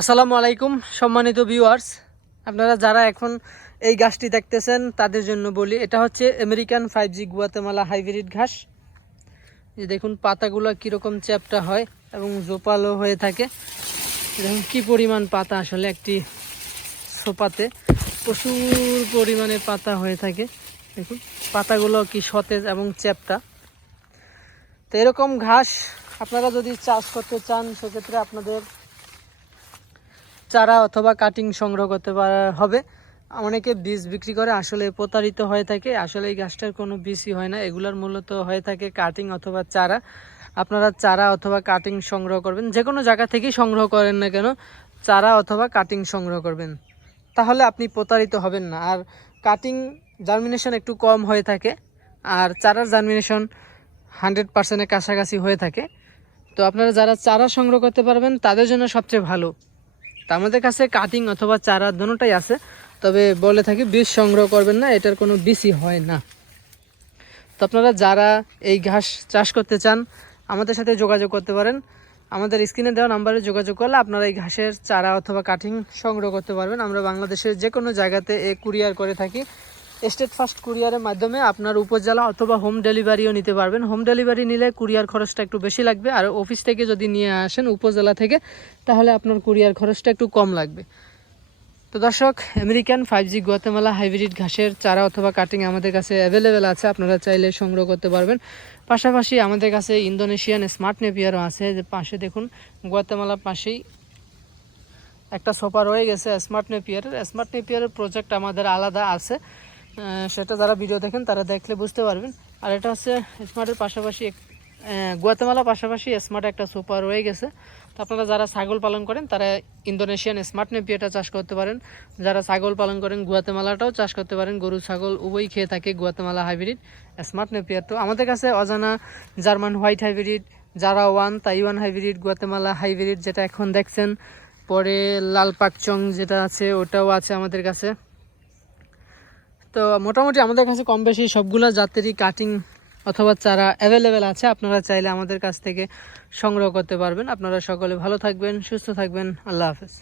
আসসালামু আলাইকুম সম্মানিত ভিউয়ার্স, আপনারা যারা এখন এই ঘাসটি দেখতেছেন তাদের জন্য বলি, এটা হচ্ছে আমেরিকান 5G গুয়াতেমালা হাইব্রিড ঘাস। যে দেখুন পাতাগুলো কীরকম চ্যাপ্টা হয় এবং জোপালো হয়ে থাকে। দেখুন কী পরিমাণ পাতা, আসলে একটি সোপাতে প্রচুর পরিমাণে পাতা হয়ে থাকে। দেখুন পাতাগুলো কি সতেজ এবং চ্যাপ্টা। তো এরকম ঘাস আপনারা যদি চাষ করতে চান সেক্ষেত্রে আপনাদের চারা অথবা কাটিং সংগ্রহ করতে হবে। অনেকে বীজ বিক্রি করে, আসলে প্রতারিত হয়ে থাকে। আসলে এই গাছটার কোনো বীজই হয় না, এগুলার মূলত হয়ে থাকে কাটিং অথবা চারা। আপনারা চারা অথবা কাটিং সংগ্রহ করবেন, যে কোনো জায়গা থেকেই সংগ্রহ করেন না কেন, চারা অথবা কাটিং সংগ্রহ করবেন, তাহলে আপনি প্রতারিত হবেন না। আর কাটিং জার্মিনেশন একটু কম হয়ে থাকে, আর চারার জার্মিনেশন 100%-এর কাছাকাছি হয়ে থাকে। তো আপনারা যারা চারা সংগ্রহ করতে পারবেন তাদের জন্য সবচেয়ে ভালো। তা আমাদের কাছে কাটিং অথবা চারা দুটোটাই আছে, তবে বলে থাকি বীজ সংগ্রহ করবেন না, এটার কোনো বীজই হয় না। তো আপনারা যারা এই ঘাস চাষ করতে চান আমাদের সাথে যোগাযোগ করতে পারেন। আমাদের স্ক্রিনে দেওয়া নাম্বারে যোগাযোগ করলে আপনারা এই ঘাসের চারা অথবা কাটিং সংগ্রহ করতে পারবেন। আমরা বাংলাদেশের যে কোনো জায়গাতে কুরিয়ার করে থাকি। স্টেট ফার্স্ট কুরিয়ারের মাধ্যমে আপনার উপজেলা অথবা হোম ডেলিভারিও নিতে পারবেন। হোম ডেলিভারি নিলে কুরিয়ার খরচটা একটু বেশি লাগবে, আর অফিস থেকে যদি নিয়ে আসেন উপজেলা থেকে তাহলে আপনার কুরিয়ার খরচটা একটু কম লাগবে। তো দর্শক, আমেরিকান 5G গুয়াতেমালা হাইব্রিড ঘাসের চারা অথবা কাটিং আমাদের কাছে অ্যাভেলেবেল আছে, আপনারা চাইলে সংগ্রহ করতে পারবেন। পাশাপাশি আমাদের কাছে ইন্দোনেশিয়ান স্মার্ট নেপিয়ারও আছে। যে পাশে দেখুন গুয়াতেমালার পাশেই একটা সোফা রয়ে গেছে স্মার্ট নেপিয়ারের প্রজেক্ট আমাদের আলাদা আছে, সেটা যারা ভিডিও দেখেন তারা দেখলে বুঝতে পারবেন। আর এটা হচ্ছে স্মার্টের পাশাপাশি গুয়াতেমালার পাশাপাশি স্মার্ট একটা সোফা রয়ে গেছে। তো আপনারা যারা ছাগল পালন করেন তারা ইন্দোনেশিয়ান স্মার্ট নেপিয়ারটা চাষ করতে পারেন। যারা ছাগল পালন করেন গুয়াতেমালাটাও চাষ করতে পারেন। গরু ছাগল উভয়ই খেয়ে থাকে গুয়াতেমালা হাইব্রিড স্মার্ট নেপিয়ার। তো আমাদের কাছে অজানা জার্মান হোয়াইট হাইব্রিড, জারা ওয়ান, তাইওয়ান হাইব্রিড, গুয়াতেমালা হাইব্রিড যেটা এখন দেখছেন, পরে লাল পাকচং যেটা আছে ওটাও আছে আমাদের কাছে। তো মোটামুটি আমাদের কাছে কম বেশি সবগুলো জাতেরই কাটিং অথবা চারা অ্যাভেলেবেল আছে, আপনারা চাইলে আমাদের কাছ থেকে সংগ্রহ করতে পারবেন। আপনারা সকলে ভালো থাকবেন, সুস্থ থাকবেন। আল্লাহ হাফেজ।